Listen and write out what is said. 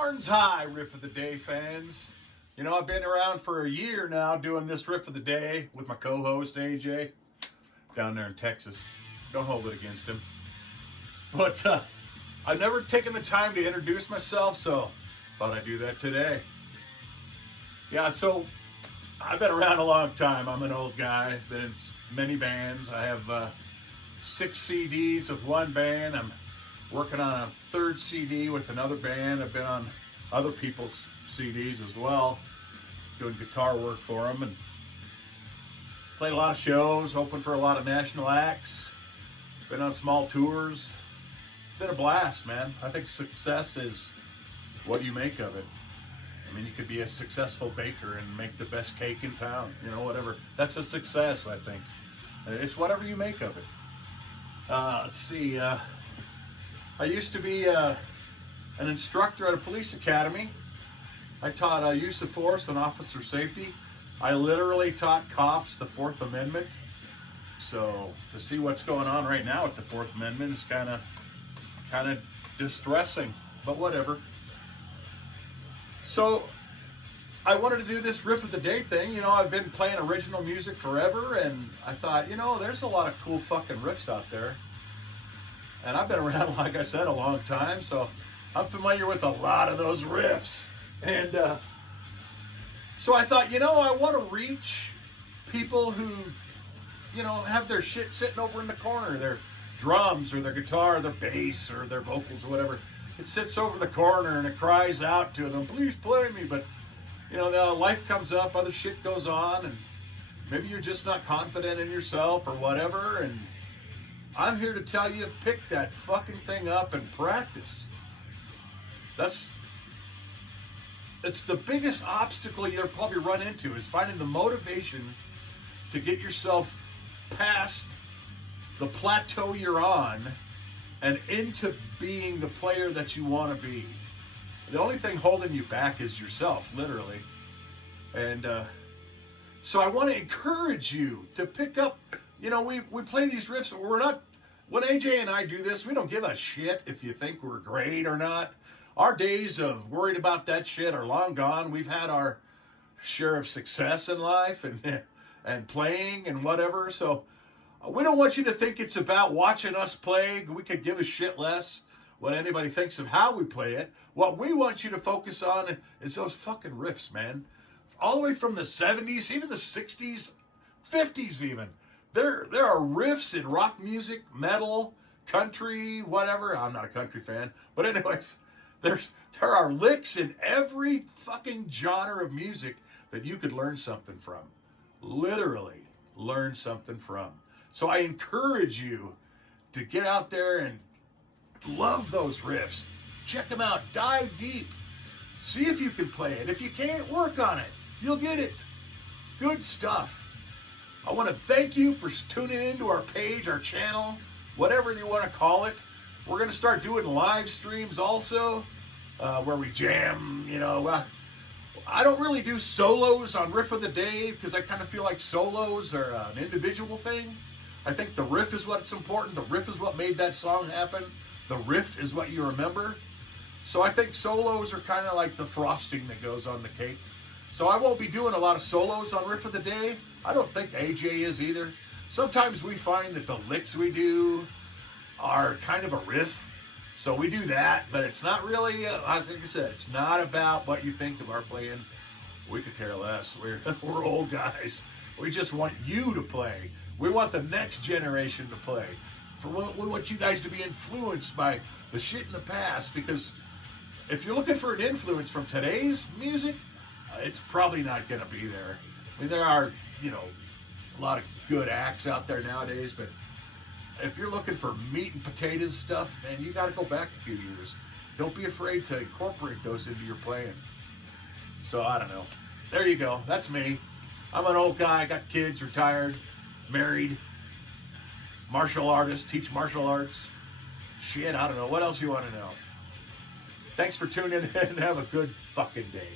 Horns high, Riff of the Day fans. You know, I've been around for a year now doing this Riff of the Day with my co-host AJ down there in Texas. Don't hold it against him. But I've never taken the time to introduce myself, so thought I'd do that today. Yeah, so I've been around a long time. I'm an old guy, been in many bands. I have 6 CDs with one band. I'm working on a 3rd CD with another band. I've been on other people's CDs as well, doing guitar work for them, and played a lot of shows, opened for a lot of national acts, been on small tours. Been a blast, man. I think success is what you make of it. I mean, you could be a successful baker and make the best cake in town, you know, whatever. That's a success, I think. It's whatever you make of it. Let's see. I used to be an instructor at a police academy. I taught use of force and officer safety. I literally taught cops the 4th Amendment. So to see what's going on right now with the 4th Amendment is kind of distressing, but whatever. So I wanted to do this Riff of the Day thing. You know, I've been playing original music forever, and I thought, you know, there's a lot of cool fucking riffs out there. And I've been around, like I said, a long time, so I'm familiar with a lot of those riffs. And so I thought, you know, I want to reach people who, you know, have their shit sitting over in the corner, their drums or their guitar, or their bass or their vocals or whatever. It sits over the corner and it cries out to them, please play me. But, you know, life comes up, other shit goes on, and maybe you're just not confident in yourself or whatever. And I'm here to tell you, pick that fucking thing up and practice. It's the biggest obstacle you'll probably run into, is finding the motivation to get yourself past the plateau you're on and into being the player that you want to be. The only thing holding you back is yourself, literally. And so I want to encourage you to pick up. You know, we play these riffs. We're not, when AJ and I do this, we don't give a shit if you think we're great or not. Our days of worried about that shit are long gone. We've had our share of success in life and playing and whatever. So we don't want you to think it's about watching us play. We could give a shit less what anybody thinks of how we play it. What we want you to focus on is those fucking riffs, man. All the way from the 70s, even the 60s, 50s even. There are riffs in rock music, metal, country, whatever. I'm not a country fan. But anyways, there are licks in every fucking genre of music that you could learn something from. Literally learn something from. So I encourage you to get out there and love those riffs. Check them out. Dive deep. See if you can play it. If you can't, work on it. You'll get it. Good stuff. I want to thank you for tuning into our page, our channel, whatever you want to call it. We're going to start doing live streams also, where we jam, you know. I don't really do solos on Riff of the Day because I kind of feel like solos are an individual thing. I think the riff is what's important. The riff is what made that song happen. The riff is what you remember. So I think solos are kind of like the frosting that goes on the cake. So I won't be doing a lot of solos on Riff of the Day. I don't think AJ is either. Sometimes we find that the licks we do are kind of a riff. So we do that, but it's not really, like I said, it's not about what you think of our playing. We could care less. We're old guys. We just want you to play. We want the next generation to play. We want you guys to be influenced by the shit in the past, because if you're looking for an influence from today's music, it's probably not going to be there. I mean, there are, you know, a lot of good acts out there nowadays, but if you're looking for meat and potatoes stuff, man, you got to go back a few years. Don't be afraid to incorporate those into your playing. So I don't know. There you go. That's me. I'm an old guy. I got kids, retired, married, martial artist, teach martial arts. Shit, I don't know. What else you want to know? Thanks for tuning in and have a good fucking day.